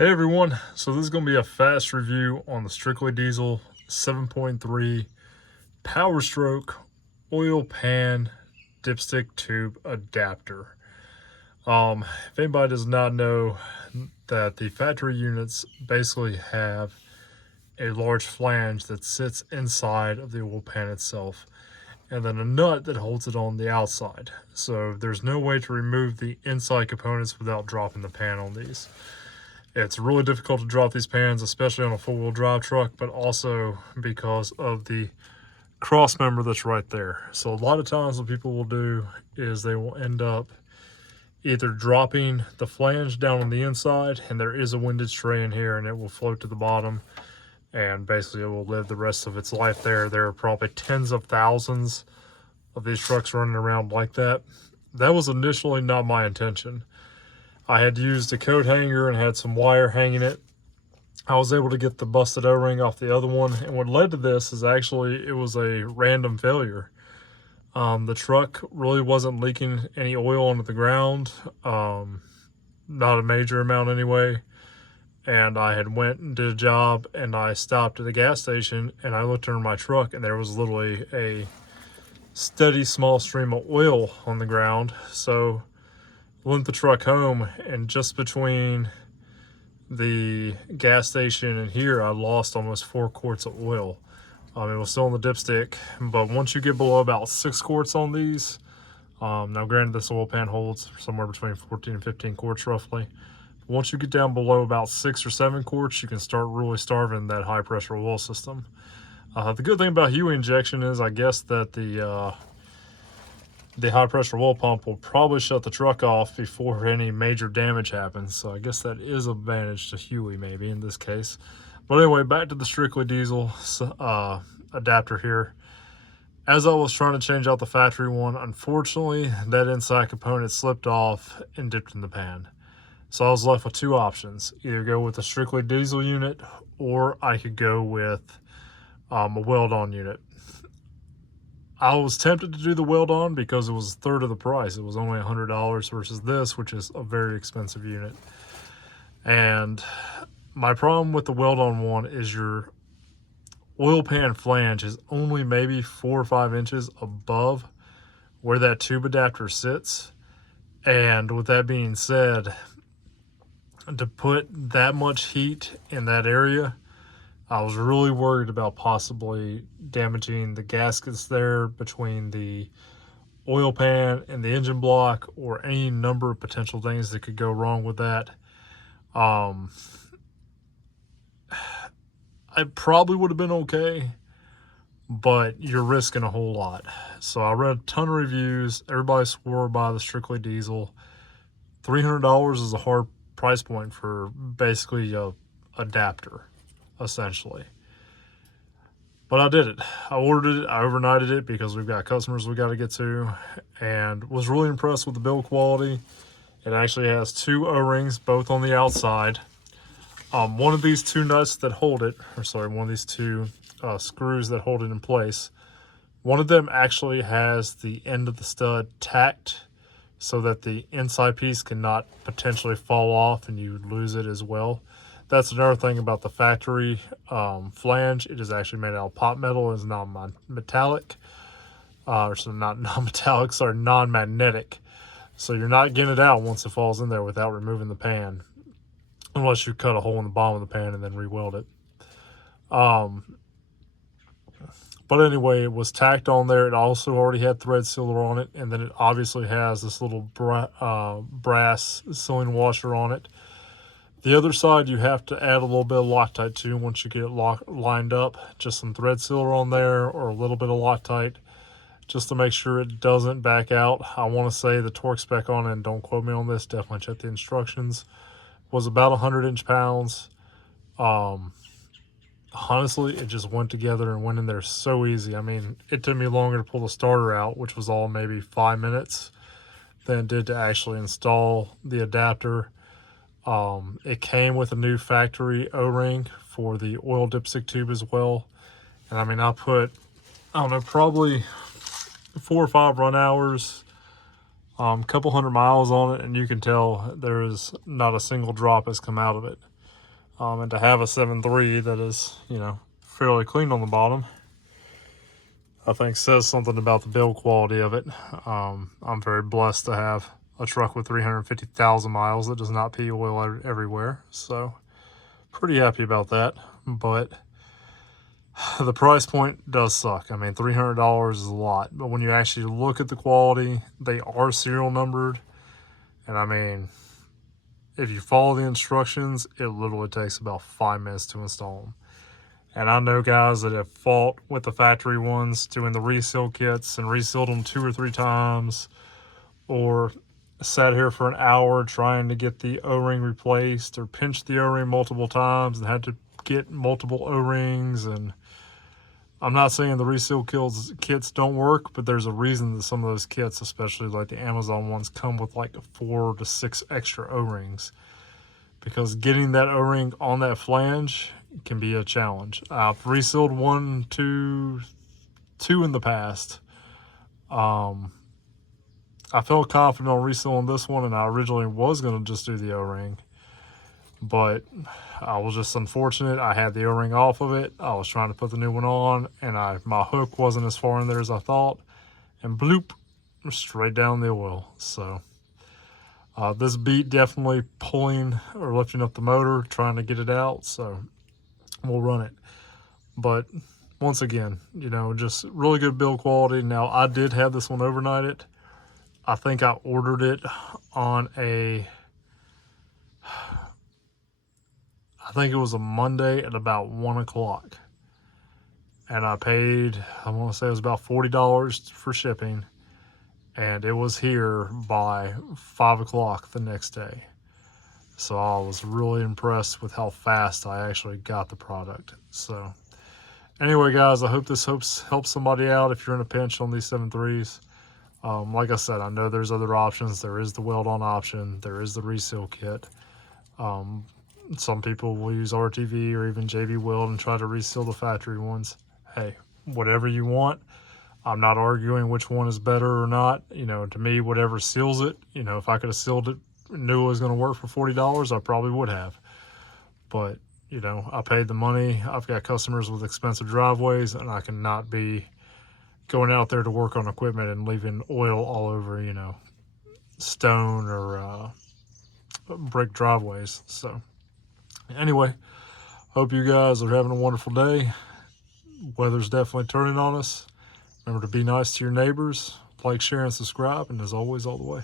Hey everyone, so this is going to be a fast review on the Strictly Diesel 7.3 Power Stroke oil pan dipstick tube adapter. If anybody does not know that the factory units basically have a large flange that sits inside of the oil pan itself, and then a nut that holds it on the outside. So there's no way to remove the inside components without dropping the pan on these. It's really difficult to drop these pans, especially on a four-wheel drive truck, but also because of the cross member that's right there. So a lot of times what people will do is they will end up either dropping the flange down on the inside, and there is a windage tray in here and it will float to the bottom, and basically it will live the rest of its life there. There are probably tens of thousands of these trucks running around like that. That was initially not my intention. I had used a coat hanger and had some wire hanging it. I was able to get the busted O-ring off the other one, and what led to this is actually it was a random failure. The truck really wasn't leaking any oil onto the ground, not a major amount anyway, and I had went and did a job, and I stopped at the gas station and I looked under my truck and there was literally a steady small stream of oil on the ground. So went the truck home, and just between the gas station and here, I lost almost 4 quarts of oil. It was still on the dipstick, but once you get below about 6 quarts on these, now granted this oil pan holds somewhere between 14 and 15 quarts roughly. Once you get down below about 6 or 7 quarts, you can start really starving that high pressure oil system. The good thing about HEUI injection is I guess that the high pressure oil pump will probably shut the truck off before any major damage happens. So I guess that is an advantage to HEUI maybe in this case. But anyway, back to the Strictly Diesel adapter here. As I was trying to change out the factory one, unfortunately that inside component slipped off and dipped in the pan. So I was left with 2 options: either go with the Strictly Diesel unit, or I could go with a weld-on unit. I was tempted to do the weld-on because it was a third of the price. It was only $100 versus this, which is a very expensive unit. And my problem with the weld-on one is your oil pan flange is only maybe 4 or 5 inches above where that tube adapter sits. And with that being said, to put that much heat in that area, I was really worried about possibly damaging the gaskets there between the oil pan and the engine block, or any number of potential things that could go wrong with that. I probably would have been okay, but you're risking a whole lot. So I read a ton of reviews. Everybody swore by the Strictly Diesel. $300 is a hard price point for basically a adapter, essentially. But I did it. I ordered it. I overnighted it because we've got customers we got to get to, and was really impressed with the build quality. It actually has 2 O-rings, both on the outside. One of these 2 nuts that hold it, one of these 2 screws that hold it in place, one of them actually has the end of the stud tacked so that the inside piece cannot potentially fall off and you would lose it as well. That's another thing about the factory flange. It is actually made out of pot metal. It is non-metallic. Non-magnetic. So you're not getting it out once it falls in there without removing the pan, unless you cut a hole in the bottom of the pan and then re-weld it. But anyway, it was tacked on there. It also already had thread sealer on it, and then it obviously has this little brass sealing washer on it. The other side you have to add a little bit of Loctite to once you get it lined up. Just some thread sealer on there, or a little bit of Loctite, just to make sure it doesn't back out. I want to say the torque spec on it, and don't quote me on this, definitely check the instructions, was about 100 inch-pounds. Honestly, it just went together and went in there so easy. I mean, it took me longer to pull the starter out, which was all maybe 5 minutes, than it did to actually install the adapter. It came with a new factory O-ring for the oil dipstick tube as well. And I mean, I put, I don't know, probably 4 or 5 run hours, couple hundred miles on it, and you can tell there is not a single drop has come out of it. And to have a 7.3 that is, you know, fairly clean on the bottom, I think says something about the build quality of it. I'm very blessed to have a truck with 350,000 miles that does not pee oil everywhere. So pretty happy about that. But the price point does suck. I mean, $300 is a lot. But when you actually look at the quality, they are serial numbered. And I mean, if you follow the instructions, it literally takes about 5 minutes to install them. And I know guys that have fought with the factory ones doing the reseal kits and resealed them 2 or 3 times, or sat here for an hour trying to get the O-ring replaced, or pinched the O-ring multiple times and had to get multiple O-rings. And I'm not saying the reseal kits don't work, but there's a reason that some of those kits, especially like the Amazon ones, come with like 4 to 6 extra O-rings, because getting that O-ring on that flange can be a challenge. I've resealed 1, 2 in the past. I felt confident on resealing this one, and I originally was going to just do the O-ring, but I was just unfortunate. I had the O-ring off of it. I was trying to put the new one on, and my hook wasn't as far in there as I thought, and bloop, straight down the oil. So this beat definitely pulling or lifting up the motor, trying to get it out, so we'll run it. But once again, you know, just really good build quality. Now, I did have this one overnighted. I think I ordered it on I think it was a Monday at about 1 o'clock. And I paid, I want to say it was about $40 for shipping. And it was here by 5 o'clock the next day. So I was really impressed with how fast I actually got the product. So anyway, guys, I hope this helps somebody out if you're in a pinch on these 7.3s. Like I said, I know there's other options. There is the weld-on option. There is the reseal kit. Some people will use RTV or even JB Weld and try to reseal the factory ones. Hey, whatever you want. I'm not arguing which one is better or not. You know, to me, whatever seals it, you know, if I could have sealed it, knew it was going to work for $40, I probably would have. But, you know, I paid the money. I've got customers with expensive driveways, and I cannot be going out there to work on equipment and leaving oil all over, you know, stone or brick driveways. So anyway, hope you guys are having a wonderful day. Weather's definitely turning on us. Remember to be nice to your neighbors, like, share, and subscribe, and as always, all the way.